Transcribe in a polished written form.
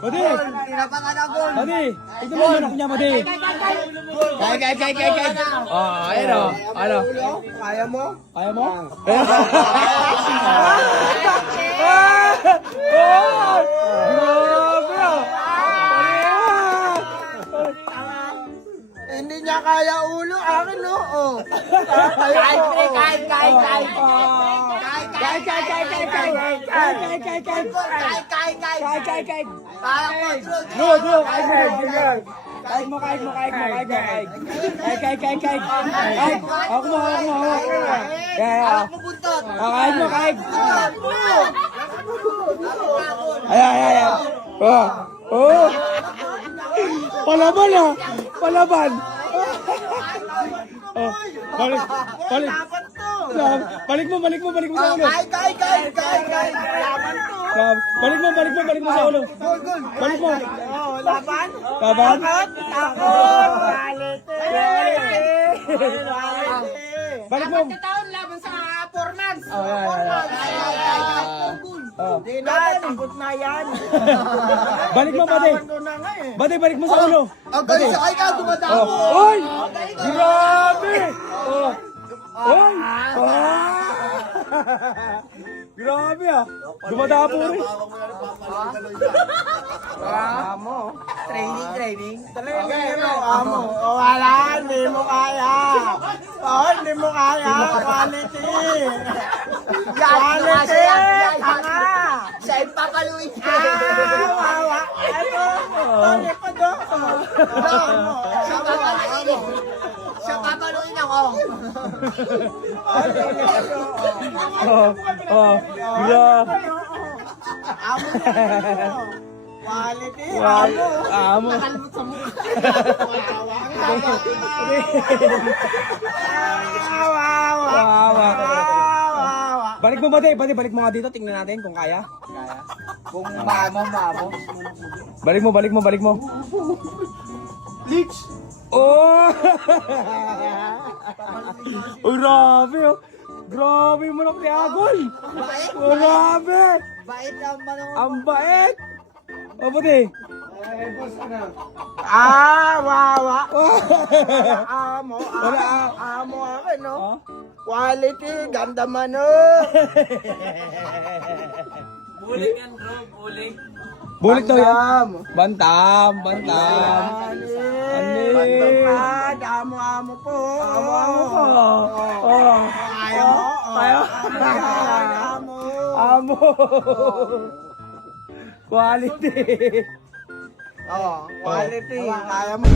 Badi! Badi! Ito mo yung anak niya, Badi! Kay! Ayan o. Ano? Kaya mo? Kaya mo? Hindi niya kaya ulo, akin no? Oh. Kaig mo. Ako mo. Kaig. Ayan. Palaban. Balik mo sa ulo. Balik mo sa ulo. Balik mo. Laban? Takot. Balik mo. Taon laban sa 4 months. Di na, takot na yan. Balik mo, Bade. Bade, balik mo sa ulo. Ang galing sa ka, dumadamo. Oy! Grabe! Oy! Grabe ah. Dumadapo rin. Amo. Training. Talaga amo. Wala, hindi mo kaya. Hindi mo kaya. Quality. Quality. Tanga. Siya yung papaluin. Wawa. Ito. Ano pa do? Siya papaluin ako. Grabe. Quality. Amo. Nakalmot sa mukha. Balik mo, Bade. Balik mo nga dito. Tingnan natin kung kaya. Kung mamo. Balik mo. Leech. Oh! Oh, grabe oh. Grabe mo na Agol. Bait. Grabe. Bait ang manong. Ang bait. Oh, Bade. Wawa. Amo akin, no? Oh? Quality, ganda man, no? Bulik yan bro, bulik. Bulik daw yan. Bantam. Ani. Amo po. Amo ko. Oh. Amo. Quality. Quality. Kaya mo.